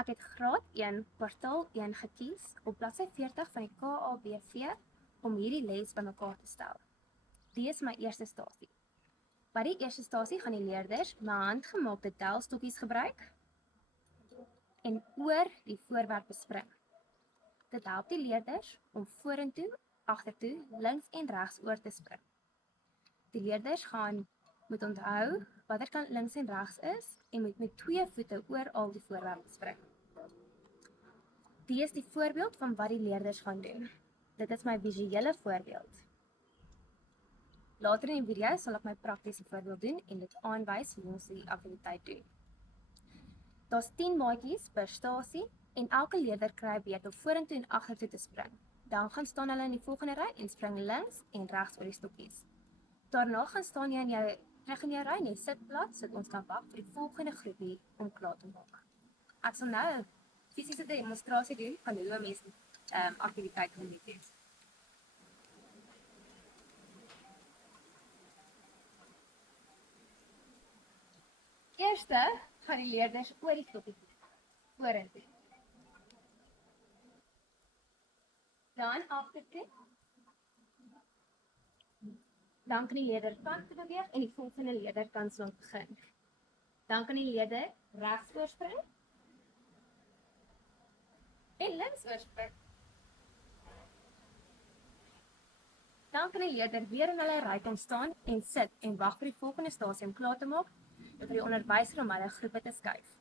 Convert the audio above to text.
Ek het graad 1, kwartaal 1 gekies op bladsy 40 van die KABV om hierdie les bymekaar te stel. Dit is my eerste stasie. By die eerste stasie gaan die leerders my handgemaakte telstokkies gebruik en oor die voorwerp bespring. Dit help die leerders om vorentoe, agtertoe, links en regs oor te spring. Die leerders moet onthou watter kant links en regs is en moet met 2 voete oor al die voorwerp spring. Dit is die voorbeeld van wat die leerders gaan doen. Dit is my visuele voorbeeld. Later in die video sal ek my praktiese voorbeeld doen en dit aanwys hoe ons die aktiwiteit doen. Daar's 10 maatjies per stasie en elke leerder kry 'n beurt om vorentoe en agtertoe te spring. Dan gaan staan hulle in die volgende ry en spring links en regs oor die stokkies. Daarna gaan staan jy terug in jou ry en jy sit plat sodat ons kan wag vir die volgende groepie om klaar te maak. Ek sal nou 'n fisiese demonstrasie doen van hoe mense aktiwiteit kan doen. Eerste gaan die leerders oor die stokkie vorentoe. Dan agtertoe. Dan kan die leerder kant toe beweeg en die volgende leerder kan so begin. Dan kan die leerder regs oorspring en links oorspring. Dan kan die leerder weer in hulle ry kom staan en sit en wag vir die volgende stasie om klaar te maak en vir die onderwyser om hulle groepe te skuif.